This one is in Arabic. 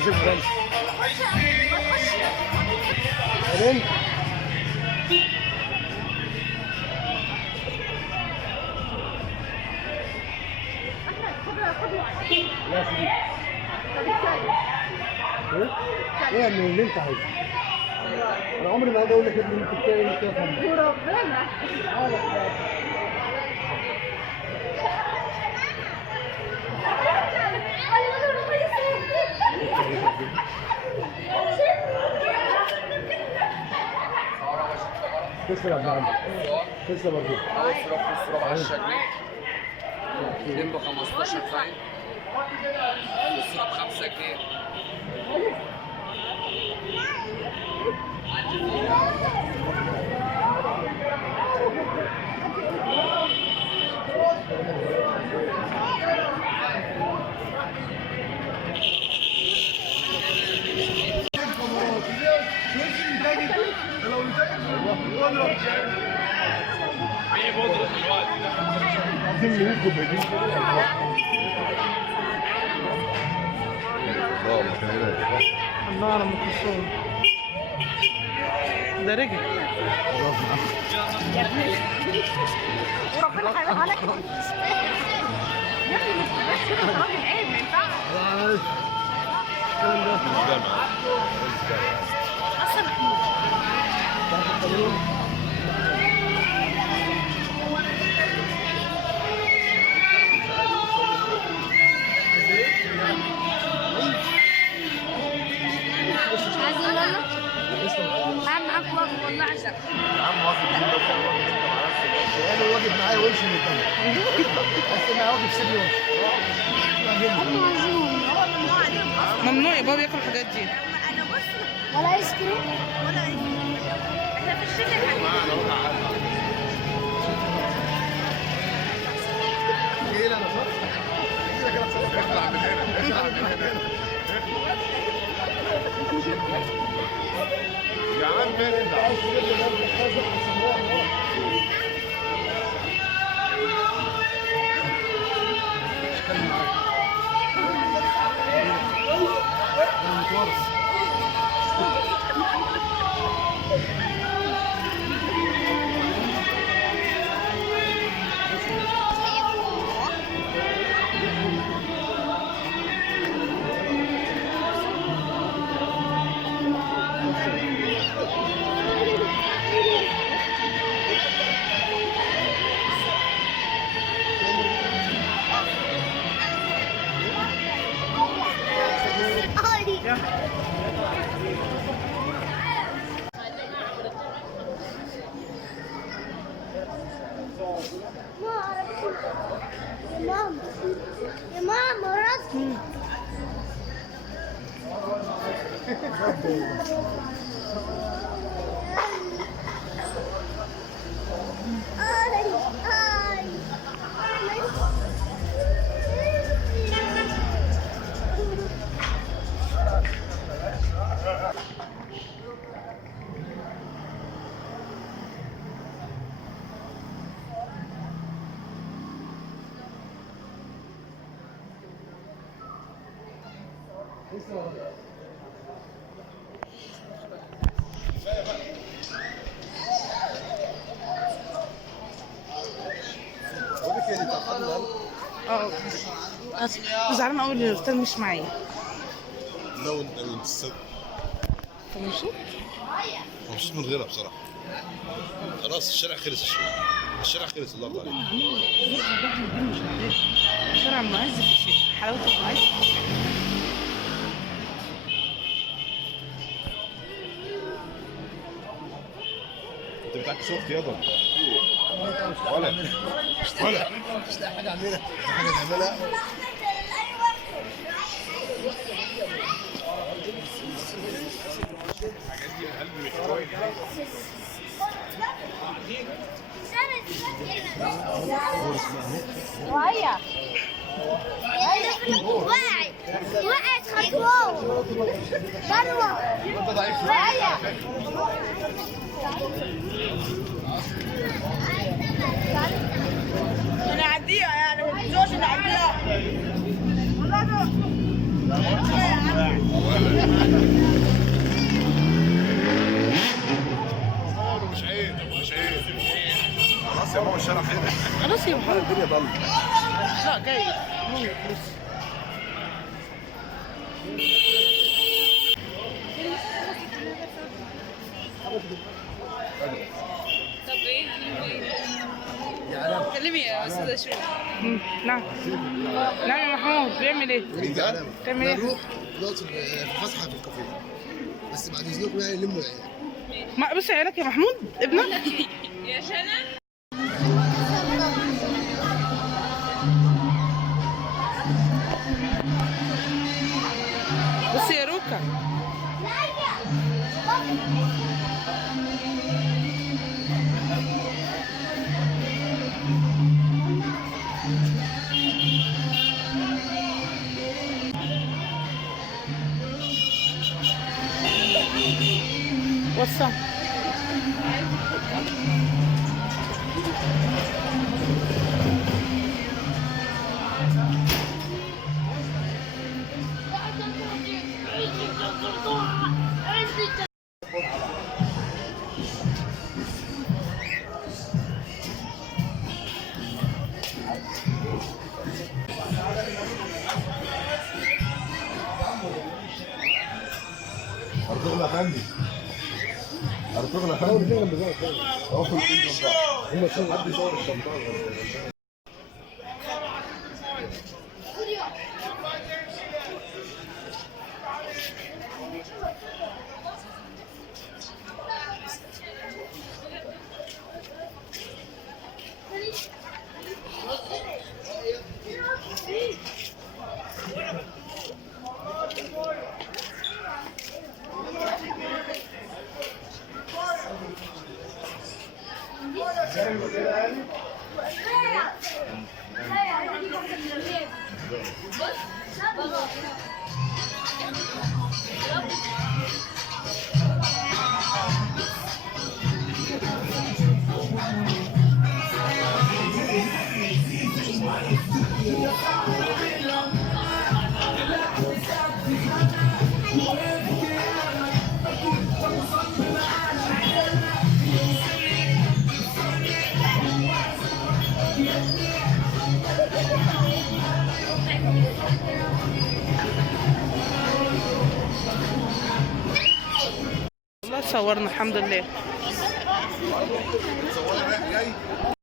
لازم غني بعدين لا سيدي ايه اللي انت عايزه انا عمري ما هاجي اقول لك ان انت بتعمل كده فهم وربنا تسلم يا ابن عمي تسلم برضه الصورة ب 10 جنيه 2 ب 15 طيب الصورة ب 5 جنيه الله على ام كلثوم ده رجع وربنا هيروح عليك يا ابني مش بس كده انت راجل عيب ما ينفعش اصلا عم معاك واجب والله عشان يا عم واجب مين بس الواجب انت مع نفسك بس انا واجب معايا وامشي من الدنيا بس انا واجب سيبني وامشي ممنوع يا بابا ياكل الحاجات دي ولا ايس كريم ولا احنا في الشتاء ايه لا انا صح كده كده صح اطلع من هنا اطلع من هنا يا عم فين انت عايز تجيب لي برضه حاجه يا ماما راسي زعلانه قوي ان الاستاذ مش معايا لو الصدق مبسوط مبسوط من غيرها بصراحه خلاص الشارع خلص الشارع خلص الله يرضى عليك شارع معز في الشتاء حلاوته في العز في الشتاء انت بتعكس اختي يا ضل ولا مش لاقي حاجه اعملها حاجه تعملها وهي وقعت خطوة مروة وهي نعديها يعني ما تنسوش نعديها الدنيا ضلمه. لا جاي ممكن لسه. طب ايه كلمي يا استاذه شو. نعم نعم يا محمود بيعمل ايه؟ بتعمل ايه؟ نروح دلوقتي في فسحه في الكافيه، بس بعد اذنكم يعني نلموا العيال. ما بص عيالك يا محمود ابنك. يا شنى بص يا روكا. وصل. ارطغرل افندي. ارطغرل افندي. اهو في الشنطه. هم شافوا حد يصور الشنطه. والله صورنا الحمد لله.